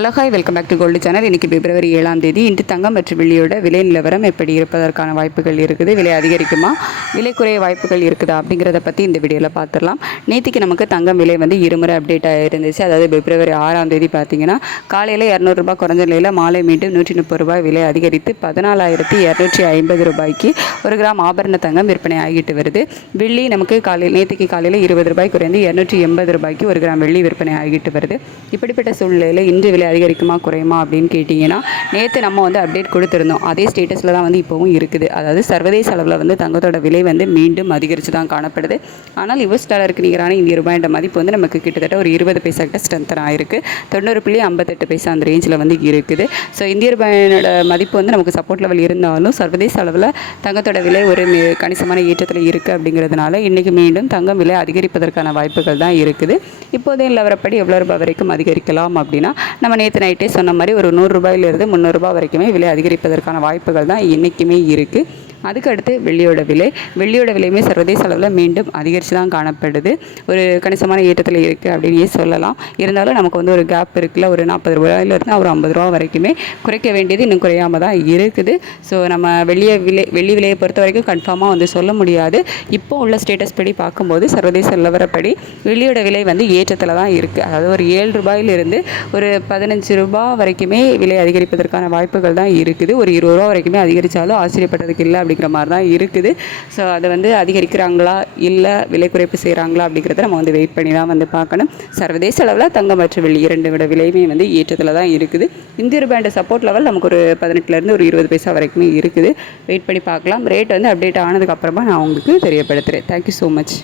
Hello hi welcome back to gold channel. இன்றைக்கி பிப்ரவரி ஏழாம் தேதி. இன்று தங்கம் மற்றும் வெள்ளியோட விலை நிலவரம் எப்படி இருப்பதற்கான வாய்ப்புகள் இருக்குது? விலை அதிகரிக்குமா? விலை குறைய வாய்ப்புகள் இருக்குதா அப்படிங்கிறத பற்றி இந்த வீடியோவில் பார்த்துடலாம் நேற்றுக்கு நமக்கு தங்கம் விலை வந்து இருமுறை அப்டேட் ஆகிருந்துச்சு அதாவது பிப்ரவரி ஆறாம் தேதி பார்த்தீங்கன்னா காலையில் இரநூறுபா குறைஞ்ச நிலையில் மாலை மீண்டும் நூற்றி முப்பது ரூபாய் விலை அதிகரித்து பதினாலாயிரத்தி இரநூற்றி ஐம்பது ரூபாய்க்கு ஒரு கிராம் ஆபரண தங்கம் விற்பனை ஆகிட்டு வருது. வெள்ளி நமக்கு காலையில் நேற்றுக்கு காலையில் இருபது ரூபாய் குறைந்து இரநூற்றி எண்பது ரூபாய்க்கு ஒரு கிராம் வெள்ளி விற்பனை ஆகிட்டு வருது. இப்படிப்பட்ட சூழ்நிலையில் இன்று விலை அதிகரிக்குமா குறையுமா அப்படின்னு கேட்டிங்கன்னா நேற்று நம்ம வந்து அப்டேட் கொடுத்துருந்தோம். அதே ஸ்டேட்டஸில் தான் வந்து இப்போவும் இருக்குது. அதாவது சர்வதேச அளவில் வந்து தங்கத்தோட விலை வந்து மீண்டும் அதிகரித்து தான் காணப்படுது. ஆனால் யுஎஸ் டாலருக்கு நிகரான இந்திய ரூபாய்ன்ற மதிப்பு வந்து நமக்கு கிட்டத்தட்ட ஒரு இருபது பைசா கிட்ட ஸ்ட்ரென்த்தன் ஆயிருக்கு. தொண்ணூறு புள்ளி ஐம்பத்தெட்டு பைசா அந்த ரேஞ்சில் வந்து இருக்குது. ஸோ இந்திய ரூபாயோட மதிப்பு வந்து நமக்கு சப்போர்ட் லெவல் இருந்தாலும் சர்வதேச அளவில் தங்கத்தோட விலை ஒரு கணிசமான ஏற்றத்தில் இருக்குது அப்படிங்கிறதுனால இன்றைக்கி மீண்டும் தங்கம் விலை அதிகரிப்பதற்கான வாய்ப்புகள் தான் இருக்குது. இப்போதைய நிலவரப்படி எவ்வளோ ரூபாய் வரைக்கும் அதிகரிக்கலாம் அப்படின்னா நம்ம நேற்று நைட்டே சொன்ன மாதிரி ஒரு நூறுரூபாயிலிருந்து முந்நூறுரூபா வரைக்குமே விலை அதிகரிப்பதற்கான வாய்ப்புகள் தான் இன்றைக்குமே இருக்குது அதுக்கடுத்து வெள்ளியோட விலை. வெள்ளியோட விலையுமே சர்வதேச அளவில் மீண்டும் அதிகரித்து தான் காணப்படுது. ஒரு கணிசமான ஏற்றத்தில் இருக்குது அப்படின்னே சொல்லலாம். இருந்தாலும் நமக்கு வந்து ஒரு கேப் இருக்குல்ல ஒரு நாற்பது ரூபாயிலிருந்து ஒரு ஐம்பது ரூபா வரைக்குமே குறைக்க வேண்டியது இன்னும் குறையாம தான் இருக்குது. ஸோ நம்ம வெள்ளிய விலை வெள்ளி விலையை பொறுத்த வரைக்கும் கன்ஃபார்மாக வந்து சொல்ல முடியாது. இப்போ உள்ள ஸ்டேட்டஸ் படி பார்க்கும்போது சர்வதேச நிலவரப்படி வெள்ளியோட விலை வந்து ஏற்றத்தில் தான் இருக்குது அதாவது ஒரு ஏழு ரூபாயிலிருந்து ஒரு பதினஞ்சு ரூபா வரைக்குமே விலை அதிகரிப்பதற்கான வாய்ப்புகள் தான் இருக்குது. ஒரு இருபது ரூபா வரைக்குமே அதிகரித்தாலும் ஆச்சரியப்பட்டதுக்கு இல்லை அப்படிங்கிற மாதிரி தான் இருக்குது. ஸோ அதை வந்து அதிகரிக்கிறாங்களா? இல்லை விலை குறைப்பு செய்கிறாங்களா அப்படிங்கிறத நம்ம வந்து வெயிட் பண்ணி தான் வந்து பார்க்கணும். சர்வதேச அளவில் தங்கம் மற்றும் வெள்ளி இரண்டு விட விலையுமே வந்து ஏற்றத்தில் தான் இருக்குது. இந்திய ரூபாயோட சப்போர்ட் லெவல் நமக்கு ஒரு பதினெட்டுலேருந்து ஒரு இருபது பைசா வரைக்குமே இருக்குது. வெயிட் பண்ணி பார்க்கலாம். ரேட் வந்து அப்டேட் ஆனதுக்கப்புறமா நான் உங்களுக்கு தெரியப்படுத்துகிறேன் தேங்க்யூ ஸோ மச்